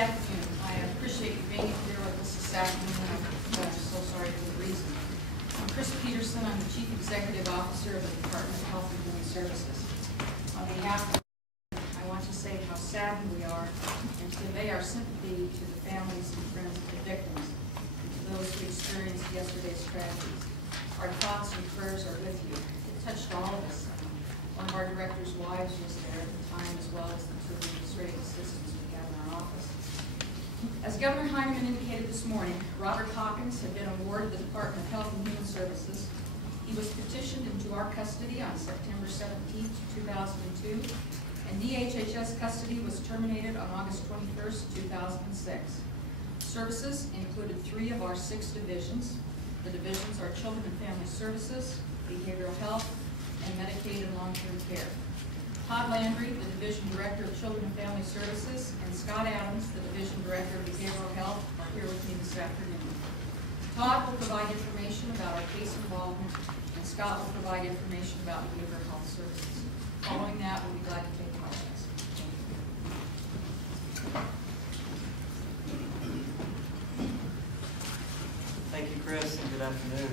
afternoon. I appreciate you being here with us this afternoon. I'm so sorry for the reason. I'm Chris Peterson. I'm the Chief Executive Officer of the Department of Health and Human Services. On behalf of I want to say how saddened we are and to convey our sympathy to the families and friends of the victims and to those who experienced yesterday's tragedies. Our thoughts and prayers are with you. It touched all of us. One of our director's wives was there at the time, as well as the two administrative assistants we have in our office. As Governor Hyman indicated this morning, Robert Hawkins had been awarded the Department of Health and Human Services. He was petitioned into our custody on September 17, 2002, and DHHS custody was terminated on August 21, 2006. Services included 3 of our 6 divisions. The divisions are Children and Family Services, Behavioral Health, and Medicaid and Long-Term Care. Todd Landry, the Division Director of Children and Family Services, and Scott Adams, the Division Director of Behavioral Health, are here with me this afternoon. Todd will provide information about our case involvement, and Scott will provide information about behavioral health services. Following that, we'll be glad to take questions. Thank you, Chris, and good afternoon.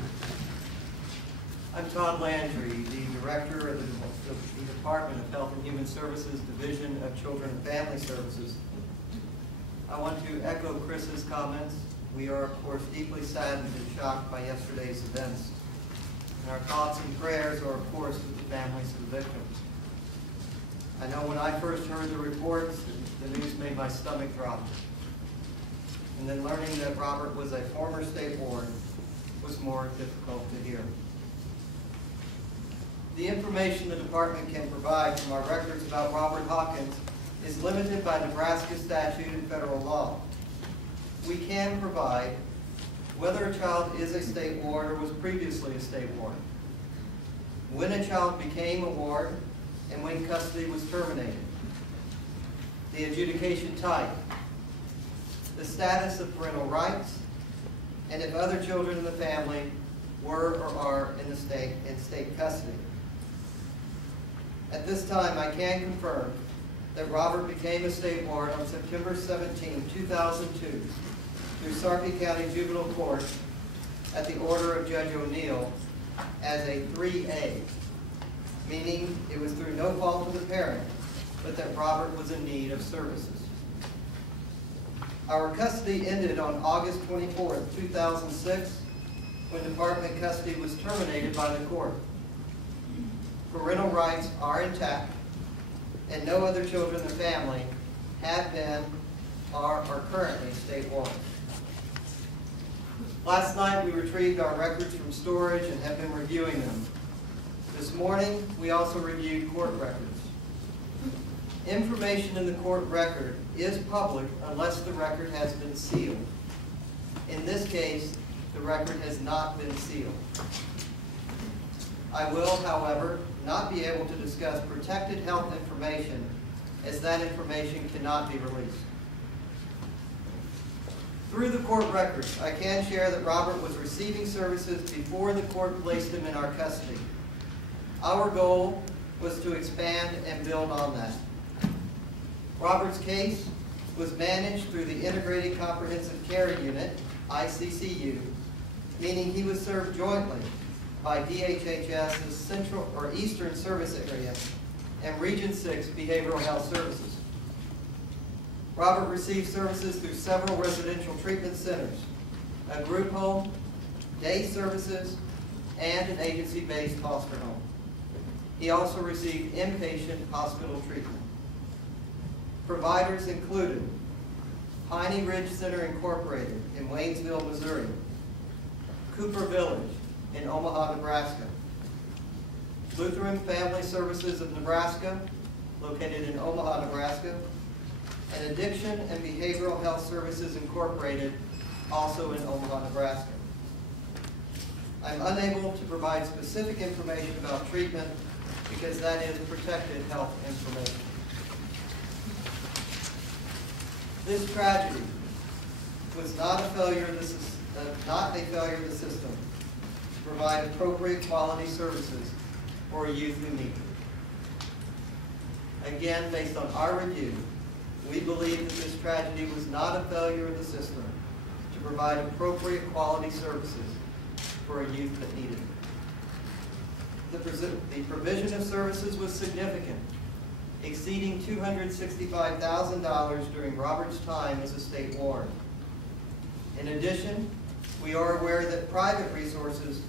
I'm Todd Landry, the Director of the Department of Health and Human Services, Division of Children and Family Services. I want to echo Chris's comments. We are, of course, deeply saddened and shocked by yesterday's events. And our thoughts and prayers are, of course, with the families of the victims. I know when I first heard the reports, the news made my stomach drop. And then learning that Robert was a former state ward was more difficult to hear. The information the department can provide from our records about Robert Hawkins is limited by Nebraska statute and federal law. We can provide whether a child is a state ward or was previously a state ward, when a child became a ward, and when custody was terminated, the adjudication type, the status of parental rights, and if other children in the family were or are in state custody. At this time, I can confirm that Robert became a state ward on September 17, 2002 through Sarpy County Juvenile Court at the order of Judge O'Neill as a 3A, meaning it was through no fault of the parent, but that Robert was in need of services. Our custody ended on August 24, 2006, when department custody was terminated by the court. Parental rights are intact, and no other children in the family have been or are currently state wards. Last night we retrieved our records from storage and have been reviewing them. This morning we also reviewed court records. Information in the court record is public unless the record has been sealed. In this case, the record has not been sealed. I will, however, not be able to discuss protected health information as that information cannot be released. Through the court records, I can share that Robert was receiving services before the court placed him in our custody. Our goal was to expand and build on that. Robert's case was managed through the Integrated Comprehensive Care Unit, ICCU, meaning he was served jointly by DHHS's Central or Eastern Service Area and Region 6 Behavioral Health Services. Robert received services through several residential treatment centers, a group home, day services, and an agency-based foster home. He also received inpatient hospital treatment. Providers included Piney Ridge Center Incorporated in Waynesville, Missouri, Cooper Village in Omaha, Nebraska, Lutheran Family Services of Nebraska, located in Omaha, Nebraska, and Addiction and Behavioral Health Services Incorporated, also in Omaha, Nebraska. I'm unable to provide specific information about treatment because that is protected health information. This tragedy was not a failure of the system to provide appropriate quality services for a youth who need it. Again, based on our review, we believe that this tragedy was not a failure of the system to provide appropriate quality services for a youth that needed it. The provision of services was significant, exceeding $265,000 during Robert's time as a state warden. In addition, we are aware that private resources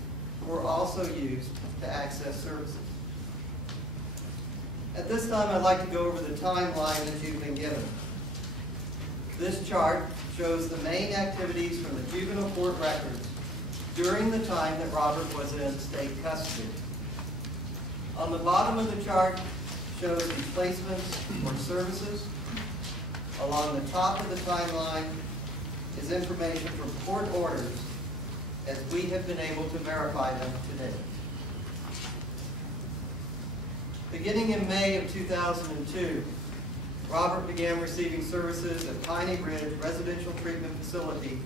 were also used to access services. At this time, I'd like to go over the timeline that you've been given. This chart shows the main activities from the juvenile court records during the time that Robert was in state custody. On the bottom of the chart shows the placements or services. Along the top of the timeline is information from court orders as we have been able to verify them today. Beginning in May of 2002, Robert began receiving services at Piney Ridge Residential Treatment Facility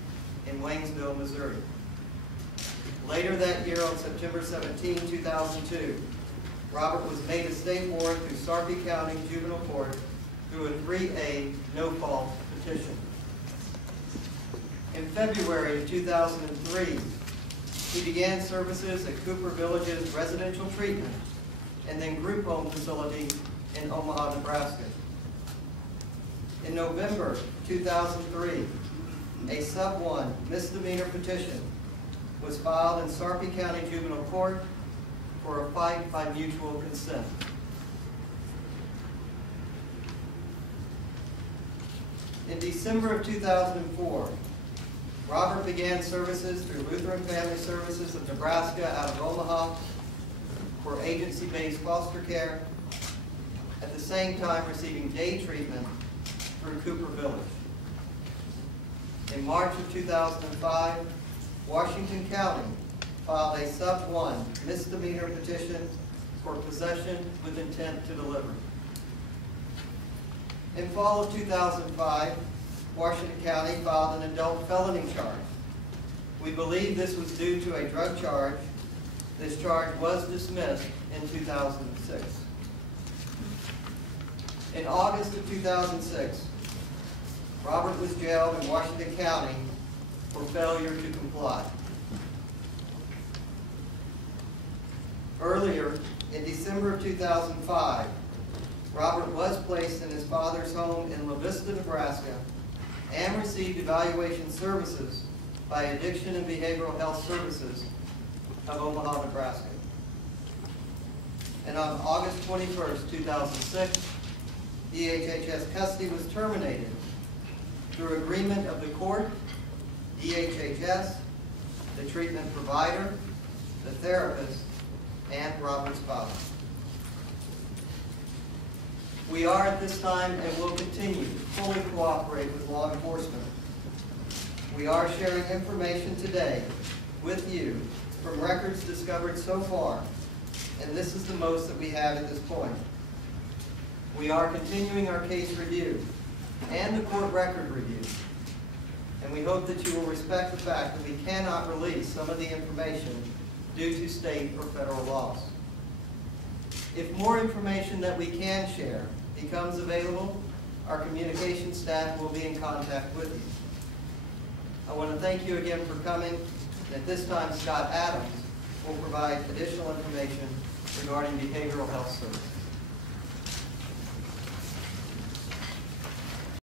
in Waynesville, Missouri. Later that year, on September 17, 2002, Robert was made a state warden through Sarpy County Juvenile Court through a 3A no-fault petition. In February of 2003, he began services at Cooper Village's residential treatment and then group home facility in Omaha, Nebraska. In November 2003, a sub-1 misdemeanor petition was filed in Sarpy County Juvenile Court for a fight by mutual consent. In December of 2004, Robert began services through Lutheran Family Services of Nebraska out of Omaha for agency-based foster care, at the same time receiving day treatment through Cooper Village. In March of 2005, Washington County filed a sub-1 misdemeanor petition for possession with intent to deliver. In fall of 2005, Washington County filed an adult felony charge. We believe this was due to a drug charge. This charge was dismissed in 2006. In August of 2006, Robert was jailed in Washington County for failure to comply. Earlier, in December of 2005, Robert was placed in his father's home in La Vista, Nebraska, and received evaluation services by Addiction and Behavioral Health Services of Omaha, Nebraska. And on August 21st, 2006, DHHS custody was terminated through agreement of the court, DHHS, the treatment provider, the therapist, and Robert's father. We are at this time and will continue to fully cooperate with law enforcement. We are sharing information today with you from records discovered so far, and this is the most that we have at this point. We are continuing our case review and the court record review, and we hope that you will respect the fact that we cannot release some of the information due to state or federal laws. If more information that we can share becomes available, our communication staff will be in contact with you. I want to thank you again for coming. And at this time, Scott Adams will provide additional information regarding behavioral health services.